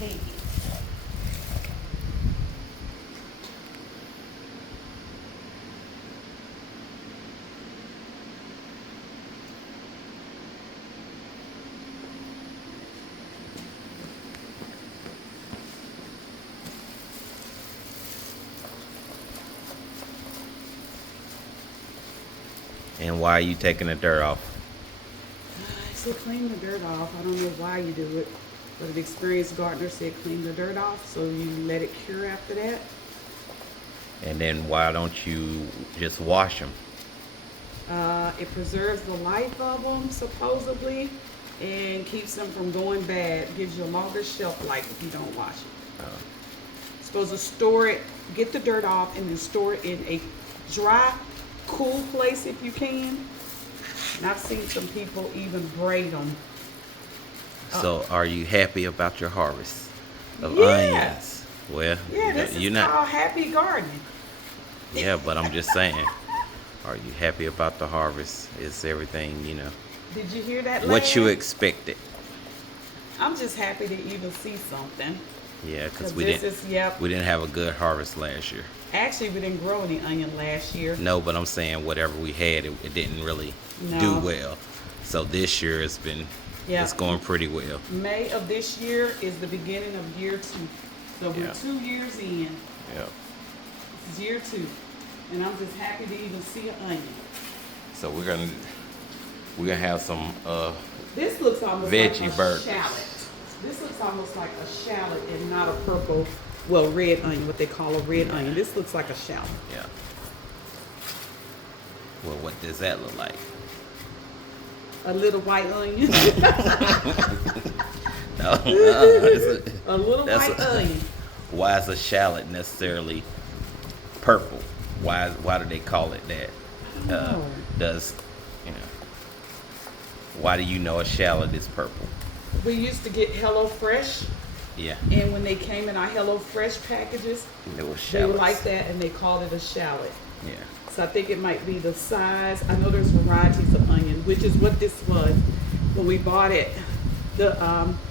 head. And why are you taking the dirt off? So clean the dirt off. I don't know why you do it, but an experienced gardener said clean the dirt off, so you let it cure after that. And then why don't you just wash them? It preserves the life of them, supposedly, and keeps them from going bad. Gives you a longer shelf life if you don't wash it. Supposed to store it, get the dirt off, and then store it in a dry, cool place if you can. And I've seen some people even braid them. So are you happy about your harvest of Yeah. onions? Well, Yeah, this you're is not. called happy gardening. Yeah, but I'm just saying. Are you happy about the harvest? Is everything, Did you hear that? what you lad? expected? I'm just happy to even see something. Yeah, because 'Cause we this didn't. is, yep. We didn't have a good harvest last year. Actually, we didn't grow any onion last year. No, but I'm saying whatever we had, it didn't really No. do well. So this year Yeah. it's going pretty well. May of this year is the beginning of year 2. So we're Yeah. 2 years in. Yeah. This is year 2. And I'm just happy to even see an onion. So we're gonna have some This looks almost Veggie like a burgers. shallot. This looks almost like a shallot and not a purple, well, red onion, what they call a red onion. This looks like a shallot. yeah. Well, what does that look like? A little white onion. No, it's A little That's white a- onion. why is a shallot necessarily purple? Why do they call it that? Oh. Does why do you know a shallot is purple? We used to get Hello Fresh, Yeah, and when they came in our Hello Fresh packages, it was they were shallots. like that, and they called it a shallot. Yeah, So I think it might be the size. I know there's varieties of onion, which is what this was. When we bought it, the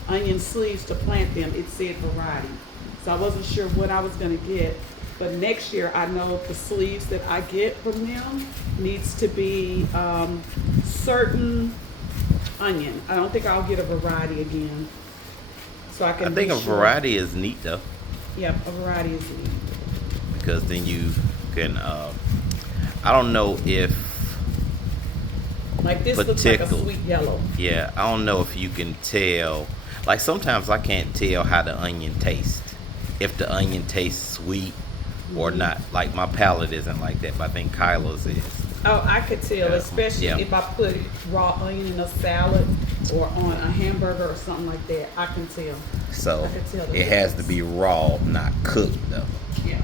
onion sleeves to plant them, it said variety. So I wasn't sure what I was gonna get. But next year, I know the sleeves that I get from them needs to be certain onion. I don't think I'll get a variety again. So I can I think be a sure. variety is neat though, Yep, a variety is neat. because then you can. I don't know if. Like this looks like a Particular. sweet yellow. Yeah, I don't know if you can tell. Like sometimes I can't tell how the onion tastes. If the onion tastes sweet or not. Like my palate isn't like that, but I think Kyla's is. Oh, I could tell, Yeah. especially Yeah. if I put raw onion in a salad or on a hamburger or something like that. I can tell. So I can tell the it has to difference. be raw, not cooked though. Yeah.